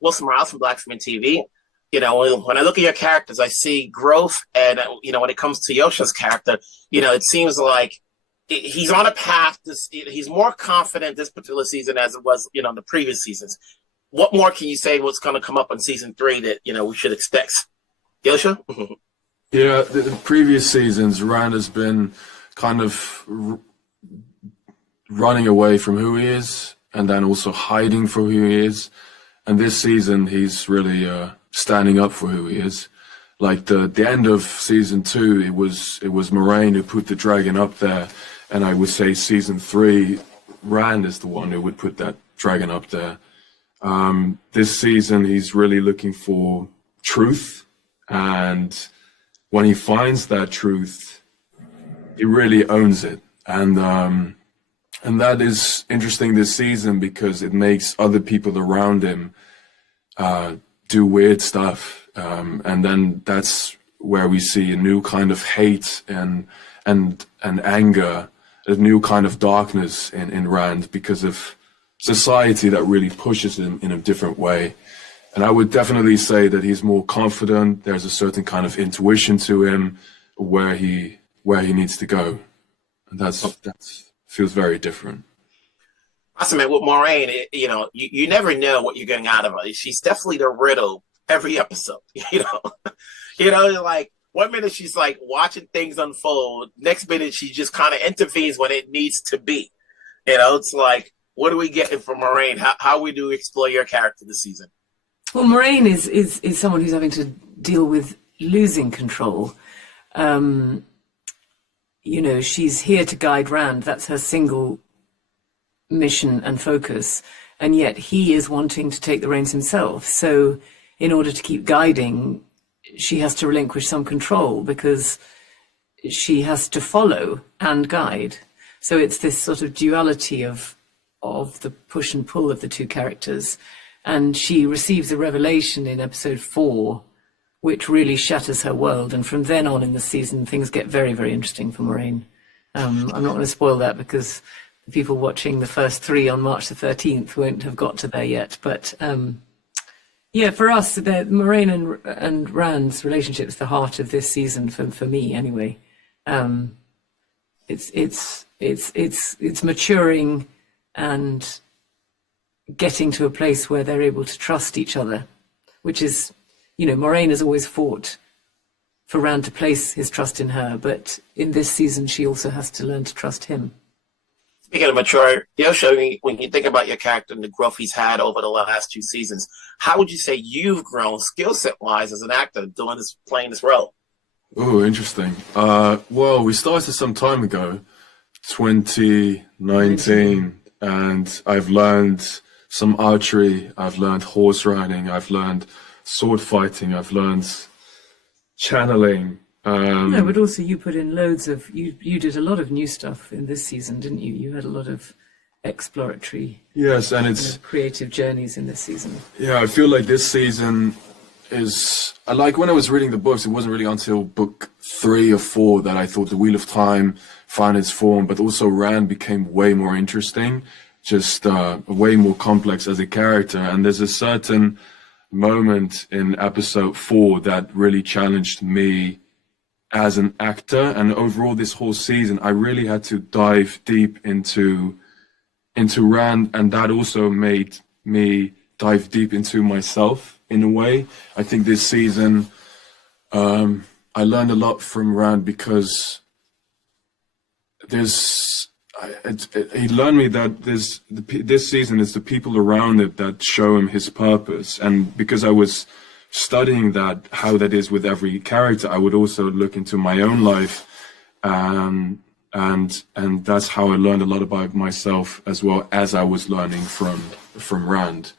Wilson Morales from Black TV. When I look at your characters, I see growth, and when it comes to Josha's character, it seems like he's on a path. He's more confident this particular season as it was, in the previous seasons. What more can you say? What's going to come up in season 3 that we should expect? Josha? Yeah, the previous seasons, Rand has been kind of running away from who he is, and then also hiding for who he is. And this season, he's really standing up for who he is. Like the end of season 2, it was Moiraine who put the dragon up there, and I would say season 3, Rand is the one who would put that dragon up there. This season, he's really looking for truth, and when he finds that truth, he really owns it. And that is interesting this season because it makes other people around him do weird stuff. And then that's where we see a new kind of hate and anger, a new kind of darkness in Rand because of society that really pushes him in a different way. And I would definitely say that he's more confident. There's a certain kind of intuition to him where he needs to go. And that feels very different. Awesome, man. With Moiraine, you never know what you're getting out of her. She's definitely the riddle every episode. Like 1 minute she's like watching things unfold. Next minute she just kind of intervenes when it needs to be. It's like, what are we getting from Moiraine? How we do explore your character this season? Well, Moiraine is someone who's having to deal with losing control. She's here to guide Rand. That's her single mission and focus. And yet he is wanting to take the reins himself. So in order to keep guiding, she has to relinquish some control because she has to follow and guide. So it's this sort of duality of the push and pull of the two characters. And she receives a revelation in episode 4, which really shatters her world. And from then on in the season, things get very, very interesting for Moiraine. I'm not going to spoil that because the people watching the first 3 on March the 13th won't have got to there yet. But for us, Moiraine and Rand's relationship is the heart of this season for me, anyway. It's maturing and getting to a place where they're able to trust each other, which is, Moiraine has always fought for Rand to place his trust in her, but in this season she also has to learn to trust him. Speaking of mature, Josha, when you think about your character and the growth he's had over the last 2 seasons, how would you say you've grown skill set wise as an actor playing this role? Oh, interesting. Well, we started some time ago, 2019, and I've learned some archery, I've learned horse riding, I've learned sword fighting, I've learned channeling. No, but also you put in loads of, you did a lot of new stuff in this season, didn't you? You had a lot of exploratory, yes, and it's creative journeys in this season. Yeah, I feel like this season is, like when I was reading the books, it wasn't really until book 3 or 4 that I thought the Wheel of Time found its form, but also Rand became way more interesting, just way more complex as a character. And there's a certain moment in episode 4 that really challenged me as an actor, and overall this whole season I really had to dive deep into Rand, and that also made me dive deep into myself in a way. I think this season I learned a lot from Rand because he learned me that this season is the people around it that show him his purpose. And because I was studying how that is with every character, I would also look into my own life, and that's how I learned a lot about myself as well as I was learning from Rand.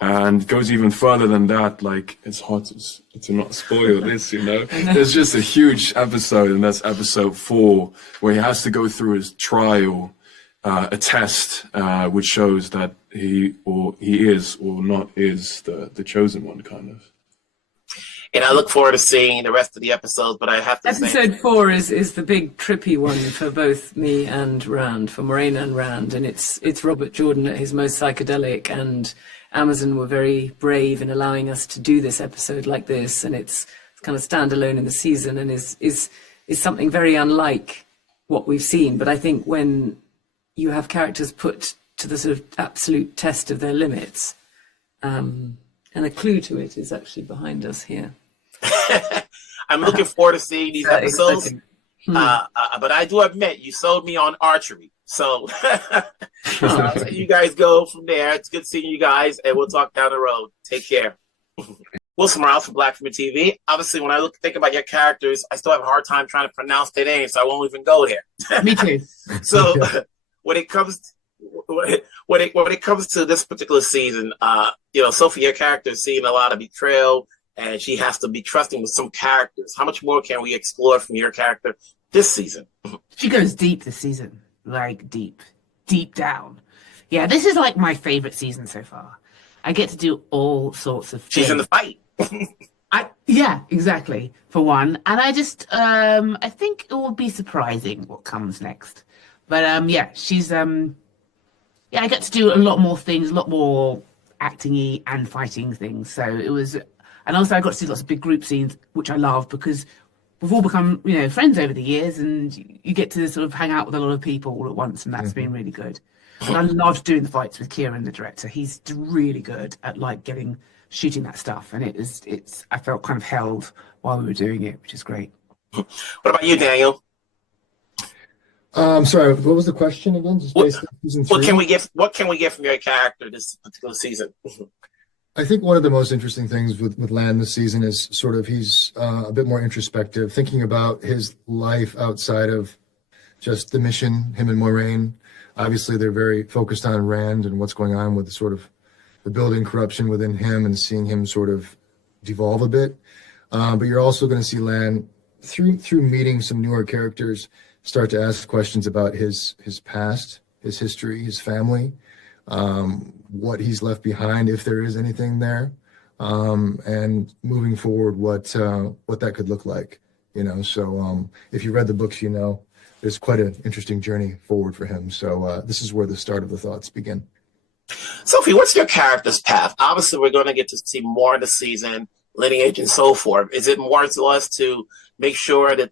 And it goes even further than that. Like, it's hard to not spoil this, There's just a huge episode, and that's episode 4, where he has to go through his trial, a test, which shows that he is or not is the chosen one, kind of. And I look forward to seeing the rest of the episodes, but I have to say... Episode 4 is the big trippy one for both me and Rand, for Moiraine and Rand, and it's Robert Jordan at his most psychedelic, and Amazon were very brave in allowing us to do this episode like this, and it's kind of standalone in the season, and is something very unlike what we've seen. But I think when you have characters put to the sort of absolute test of their limits, and a clue to it is actually behind us here. I'm looking forward to seeing these episodes. But I do admit, you sold me on archery. So I'll let you guys go from there. It's good seeing you guys, and we'll talk down the road. Take care. Wilson Morales from Black Ajah TV. Obviously, when I think about your characters, I still have a hard time trying to pronounce their names, so I won't even go there. Me too. So when it comes to this particular season, Sophie, your character is seeing a lot of betrayal, and she has to be trusting with some characters. How much more can we explore from your character this season? She goes deep this season, like deep down. Yeah, this is like my favorite season so far. I get to do all sorts of things. She's in the fight. Yeah, exactly, for one. And I just, I think it will be surprising what comes next. But yeah, she's, I get to do a lot more things, a lot more acting-y and fighting things. So it was, and also I got to see lots of big group scenes, which I love because we've all become, friends over the years, and you get to sort of hang out with a lot of people all at once, and that's been really good. And I loved doing the fights with Kieran, the director. He's really good at shooting that stuff, and I felt kind of held while we were doing it, which is great. What about you, Daniel? Sorry, what was the question again? Just based on season 3? What can we get from your character this particular season? I think one of the most interesting things with Lan this season is sort of he's a bit more introspective, thinking about his life outside of just the mission, him and Moiraine. Obviously, they're very focused on Rand and what's going on with sort of the building corruption within him and seeing him sort of devolve a bit. But you're also going to see Lan, through meeting some newer characters, start to ask questions about his past, his history, his family, what he's left behind, if there is anything there, and moving forward, what that could look like. So if you read the books, there's quite an interesting journey forward for him. So this is where the start of the thoughts begin. Sophie, what's your character's path? Obviously, we're going to get to see more of the season, lineage, and so forth. Is it more or less to make sure that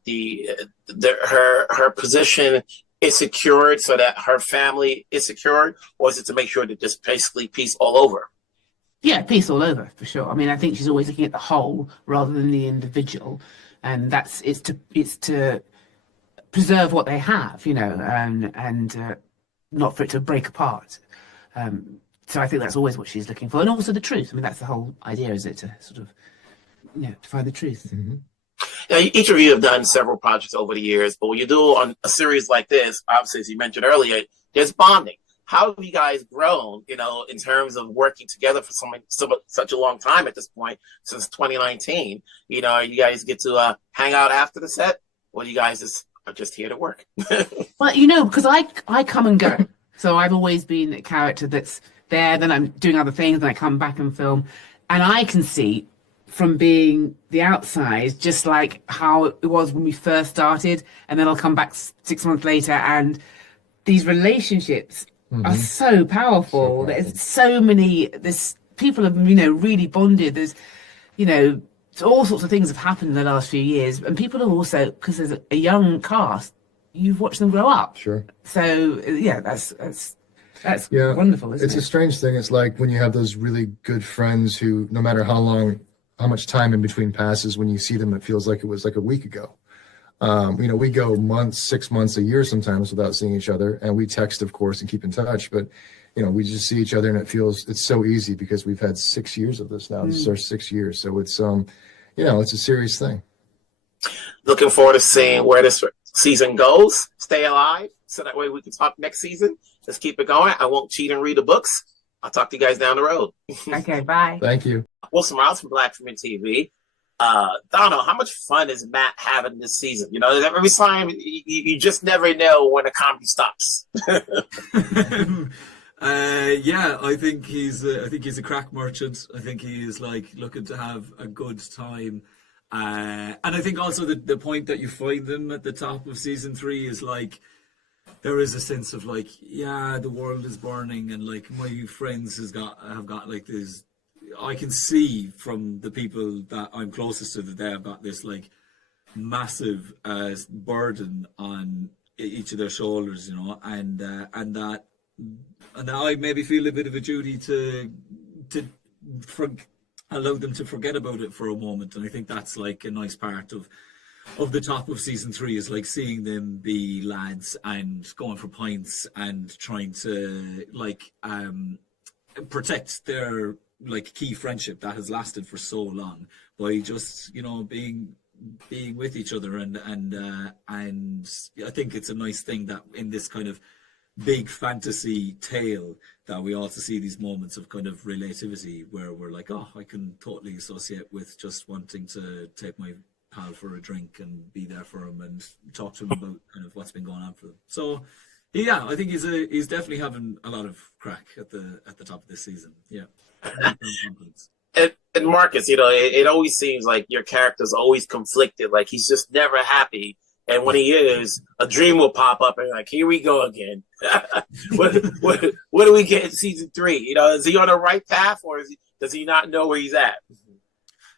her position is secured so that her family is secured, or is it to make sure that there's basically peace all over? Yeah, peace all over, for sure. I mean, I think she's always looking at the whole rather than the individual, and it's to preserve what they have, and not for it to break apart. So I think that's always what she's looking for, and also the truth. I mean, that's the whole idea, is it, to sort of, to find the truth. Mm-hmm. Now, each of you have done several projects over the years, but when you do on a series like this, obviously, as you mentioned earlier, there's bonding. How have you guys grown, in terms of working together for such a long time at this point, since 2019? You guys get to hang out after the set, or you guys are just here to work? Well, because I come and go. So I've always been a character that's there, then I'm doing other things, then I come back and film. And I can see from being the outside, just like how it was when we first started, and then I'll come back 6 months later, and these relationships are so powerful. There's so many, people have, really bonded. There's, all sorts of things have happened in the last few years, and people are also, because there's a young cast, you've watched them grow up. Sure. So yeah, that's wonderful, isn't it? It's a strange thing. It's like when you have those really good friends who, no matter how much time in between passes, when you see them, it feels like it was like a week ago. We go months, 6 months, a year sometimes without seeing each other, and we text, of course, and keep in touch. But we just see each other, and it's so easy because we've had 6 years of this now. This is our 6 years, so it's it's a serious thing. Looking forward to seeing where this season goes. Stay alive, so that way we can talk next season. Let's keep it going. I won't cheat and read the books. I'll talk to you guys down the road. Okay, bye. Thank you. Wilson Morales from Black Ajah TV. Donald, how much fun is Matt having this season? Every time you just never know when the comedy stops. Yeah, I think he's a crack merchant. I think he is like looking to have a good time. And I think also the point that you find them at the top of season 3 is like there is a sense of like, yeah, the world is burning, and like my friends have got like this. I can see from the people that I'm closest to that they have got this like massive burden on each of their shoulders, you know, and that I maybe feel a bit of a duty to allow them to forget about it for a moment. And I think that's like a nice part of the top of season 3 is like seeing them be lads and going for pints and trying to like protect their like key friendship that has lasted for so long by just, you know, being with each other. And I think it's a nice thing that in this kind of big fantasy tale that we also see these moments of kind of relativity where we're like, oh, I can totally associate with just wanting to take my pal for a drink and be there for him and talk to him about kind of what's been going on for them. So yeah, I think he's definitely having a lot of crack at the top of this season. Yeah. And Marcus, you know, it always seems like your character's always conflicted. Like he's just never happy. And when he is, a dream will pop up and like, here we go again. what do we get in season 3? You know, is he on the right path, or does he not know where he's at?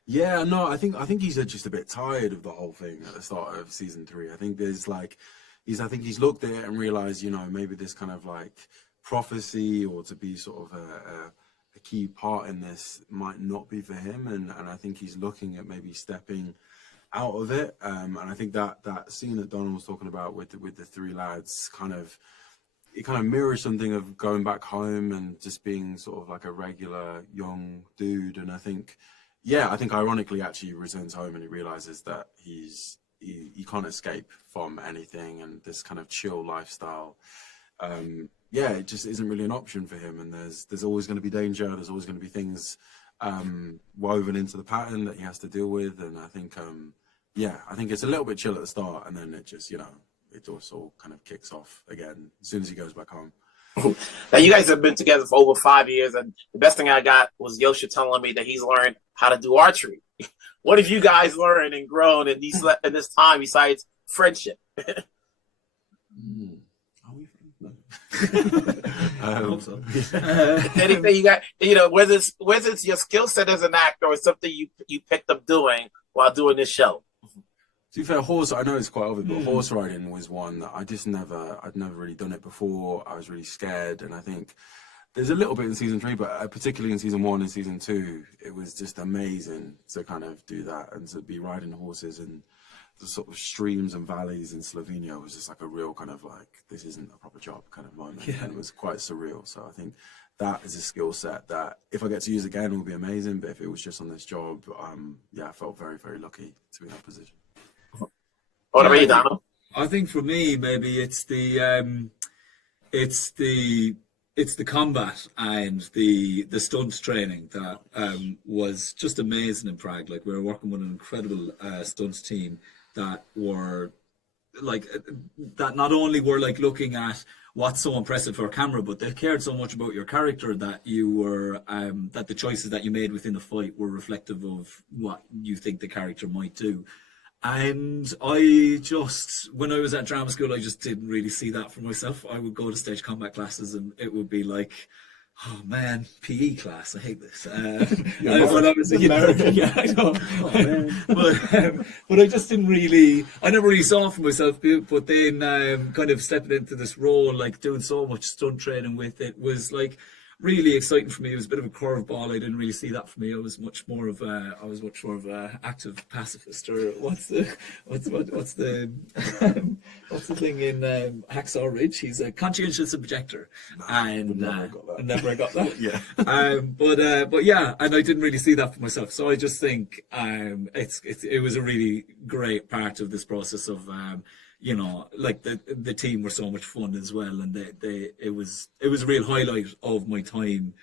Yeah, no, I think he's just a bit tired of the whole thing at the start of season 3. I think there's like, I think he's looked at it and realized, you know, maybe this kind of like prophecy or to be sort of a key part in this might not be for him, and I think he's looking at maybe stepping out of it. And I think that scene that Donald was talking about with the 3 lads kind of mirrors something of going back home and just being sort of like a regular young dude. And I think ironically actually he returns home and he realizes that he can't escape from anything, and this kind of chill lifestyle it just isn't really an option for him. And there's always going to be danger, there's always going to be things woven into the pattern that he has to deal with. And I think I think it's a little bit chill at the start, and then it just, you know, it just all kind of kicks off again as soon as he goes back home. Now, you guys have been together for over 5 years, and the best thing I got was Josha telling me that he's learned how to do archery. What have you guys learned and grown in this time besides friendship? I hope so. Anything you got, you know, whether it's your skill set as an actor or something you picked up doing while doing this show? To be fair, I know it's quite obvious, but horse riding was one that I'd never really done it before. I was really scared, and I think there's a little bit in season 3, but particularly in season 1 and season 2, it was just amazing to kind of do that and to be riding horses and the sort of streams and valleys in Slovenia was just like a real kind of like, this isn't a proper job kind of moment. Yeah. And it was quite surreal. So I think that is a skill set that if I get to use again, it will be amazing. But if it was just on this job, I felt very, very lucky to be in that position. What about you, Donald? I think for me, maybe it's the combat and the stunt training that was just amazing in Prague. Like we were working with an incredible stunts team that were like that not only were like looking at what's so impressive for camera, but they cared so much about your character that you were that the choices that you made within the fight were reflective of what you think the character might do. And I just, when I was at drama school, I just didn't really see that for myself. I would go to stage combat classes and it would be like, oh man, PE class, I hate this. When I was American, yeah, I know. Oh, but I just didn't really, I never really saw it for myself. But then kind of stepping into this role, like doing so much stunt training with it was like really exciting for me. It was a bit of a curveball. I didn't really see that for me. I was much more of a active pacifist, or what's the thing in Hacksaw Ridge? He's a conscientious objector, and never got that. Yeah. But yeah, and I didn't really see that for myself. So I just think it was a really great part of this process of. You know, like the team were so much fun as well, and it was a real highlight of my time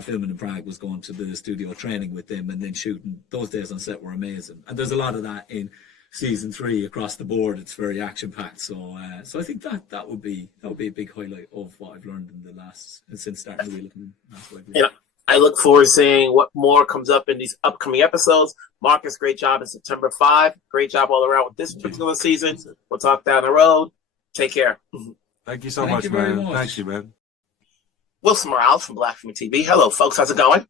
filming in Prague was going to the studio training with them and then shooting. Those days on set were amazing, and there's a lot of that in season 3 across the board. It's very action packed. So I think that would be a big highlight of what I've learned in since starting the wheel of You know, I look forward to seeing what more comes up in these upcoming episodes. Marcus, great job in September 5. Great job all around with this particular season. We'll talk down the road. Take care. Thank you so much, man. Thank you, man. Wilson Morales from Black Film TV. Hello, folks. How's it going?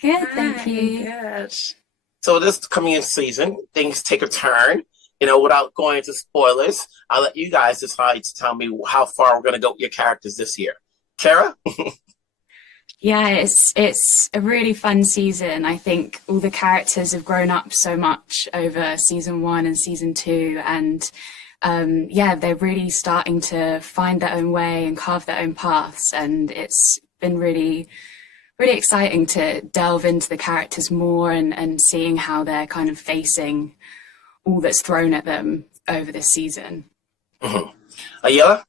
Good, thank you. Good. So this coming in season, things take a turn. You know, without going into spoilers, I'll let you guys decide to tell me how far we're going to go with your characters this year. Ceara? Yeah, it's a really fun season. I think all the characters have grown up so much over season 1 and season 2, and they're really starting to find their own way and carve their own paths, and it's been really, really exciting to delve into the characters more and seeing how they're kind of facing all that's thrown at them over this season. Ayoola?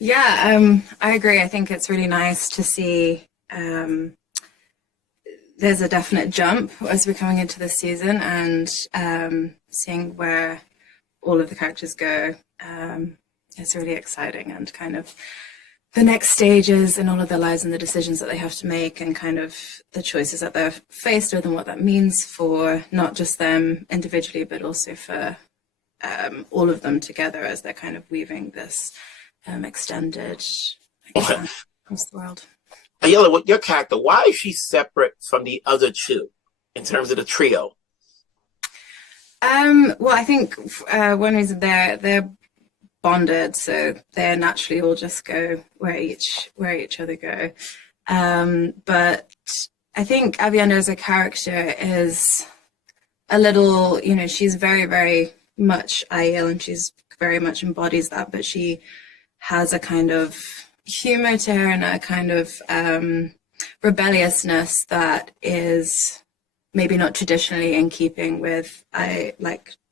Yeah, I agree. I think it's really nice to see there's a definite jump as we're coming into this season, and seeing where all of the characters go. It's really exciting, and kind of the next stages and all of their lives and the decisions that they have to make, and kind of the choices that they're faced with and what that means for not just them individually, but also for all of them together as they're kind of weaving this extended across the world. Ayoola, with your character, why is she separate from the other two in terms of the trio? Well, I think one reason they're bonded, so they naturally all just go where each other go. But I think Aviendha as a character is a little, she's very, very much Aiel, and she's very much embodies that, but she has a kind of humor to her and a kind of rebelliousness that is maybe not traditionally in keeping with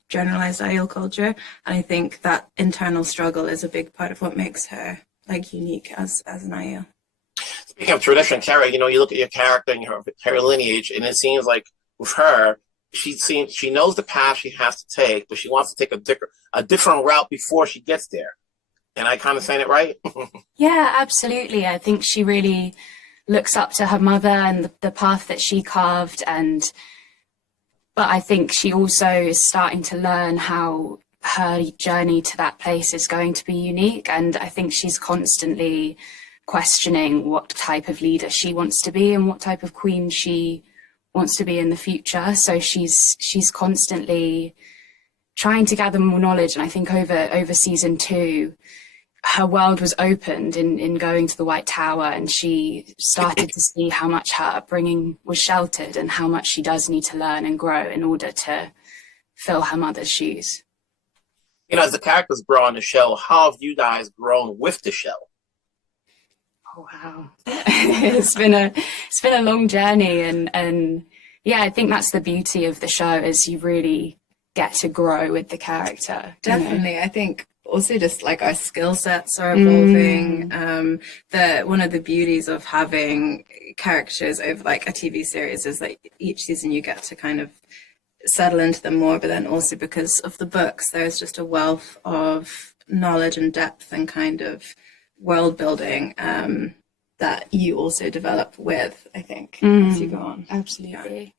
generalized Aiel culture. And I think that internal struggle is a big part of what makes her unique as an Aiel. Speaking of tradition, Ceara, you look at your character and her lineage, and it seems like with her, she knows the path she has to take, but she wants to take a different route before she gets there. And I kind of saying it right? Yeah, absolutely. I think she really looks up to her mother and the path that she carved, but I think she also is starting to learn how her journey to that place is going to be unique, and I think she's constantly questioning what type of leader she wants to be and what type of queen she wants to be in the future. So she's constantly trying to gather more knowledge, and I think over season 2 her world was opened in going to the White Tower, and she started to see how much her upbringing was sheltered and how much she does need to learn and grow in order to fill her mother's shoes. As the characters grow on the show, how have you guys grown with the show? Oh, wow. It's been a long journey, and yeah, I think that's the beauty of the show, is you really get to grow with the character. Definitely. I think also just our skill sets are evolving. One of the beauties of having characters over a TV series is that each season you get to kind of settle into them more, but then also because of the books, there's just a wealth of knowledge and depth and kind of world building that you also develop with, I think, as you go on. Absolutely.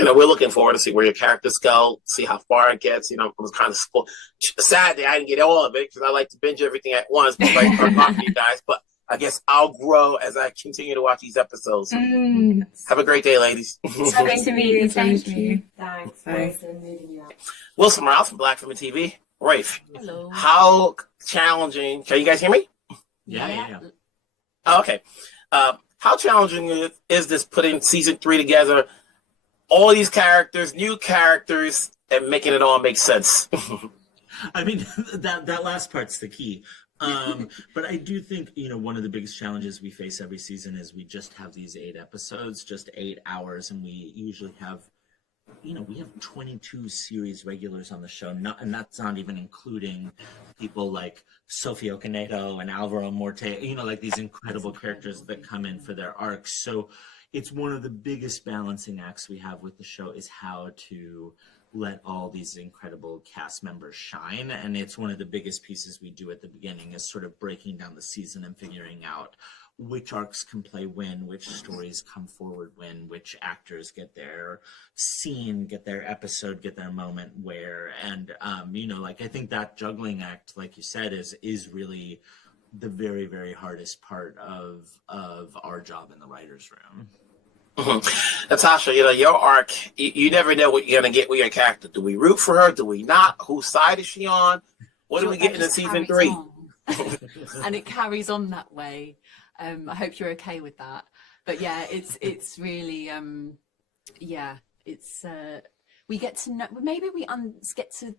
We're looking forward to see where your characters go, see how far it gets. I was kind of sad that I didn't get all of it because I like to binge everything at once before I start talking to you guys. But I guess I'll grow as I continue to watch these episodes. Have a great day, ladies. So nice to meet you. Thank you. Thanks. Bye. Wilson Morales from Black Film TV. Rafe, Hello. how challenging? Can you guys hear me? Yeah. Oh, okay. How challenging is this putting season 3 together? All these characters, new characters, and making it all make sense. I mean, that last part's the key. But I do think, one of the biggest challenges we face every season is we just have these 8 episodes, just 8 hours, and we usually have, we have 22 series regulars on the show, and that's not even including people like Sophie Okonedo and Alvaro Morte, these incredible characters that come in for their arcs. So it's one of the biggest balancing acts we have with the show, is how to let all these incredible cast members shine. And it's one of the biggest pieces we do at the beginning, is sort of breaking down the season and figuring out which arcs can play when, which stories come forward when, which actors get their scene, get their episode, get their moment where. And, you know, like, I think that juggling act, like you said, is really the very, very hardest part of our job in the writer's room. Natasha, you know, your arc, you never know what you're going to get with your character. Do we root for her? Do we not? Whose side is she on? What do we get in season 3? And it carries on that way. I hope you're okay with that. But yeah, it's really, it's, we get to know, maybe we get to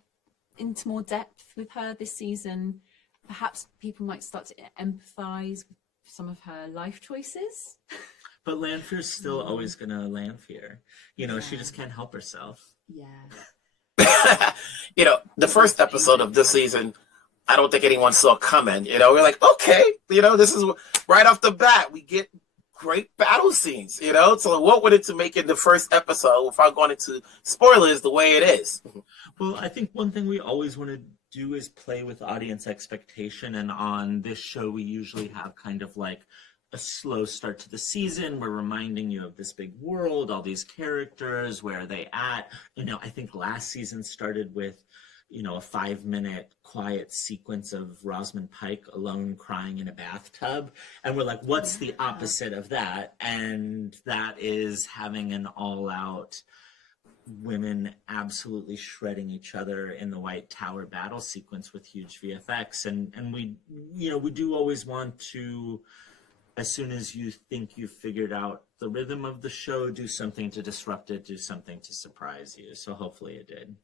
into more depth with her this season. Perhaps people might start to empathize with some of her life choices. But Lanfear's still always going to Lanfear. You know, she just can't help herself. Yeah. You know, the first episode of this season, I don't think anyone saw coming. You know, we're like, okay, you know, this is right off the bat, we get great battle scenes, you know? So what would it to make it the first episode, without going into spoilers, the way it is? Well, I think one thing we always want to do is play with audience expectation. And on this show, we usually have kind of like a slow start to the season. We're reminding you of this big world, all these characters, where are they at? You know, I think last season started with, you know, a 5-minute quiet sequence of Rosamund Pike alone crying in a bathtub. And we're like, what's the opposite of that? And that is having an all-out women absolutely shredding each other in the White Tower battle sequence with huge VFX. And we, you know, we do always want to, as soon as you think you've figured out the rhythm of the show, do something to disrupt it, do something to surprise you. So hopefully it did.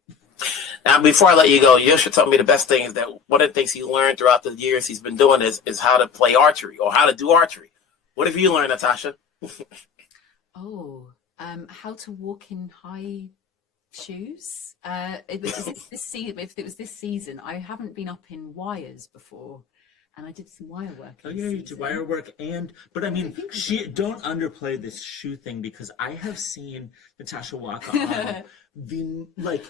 Now, before I let you go, Josha told me the best thing is that one of the things he learned throughout the years he's been doing is how to play archery, or how to do archery. What have you learned, Natasha? How to walk in high shoes. If it was this season, I haven't been up in wires before. And I did some wire work. Oh yeah, you did wire work, but I mean, don't underplay this shoe thing, because I have seen Natasha walk on the like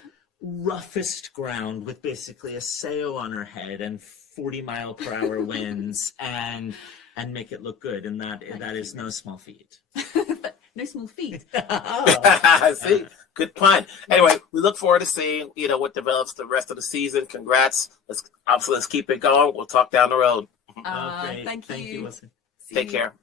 roughest ground with basically a sail on her head and 40-mile-per-hour winds, and make it look good, and that is no small feat. No small feat. I see. Good pun. Anyway, we look forward to seeing, you know, what develops the rest of the season. Congrats. Let's keep it going. We'll talk down the road. Thank you. Wilson. Take care.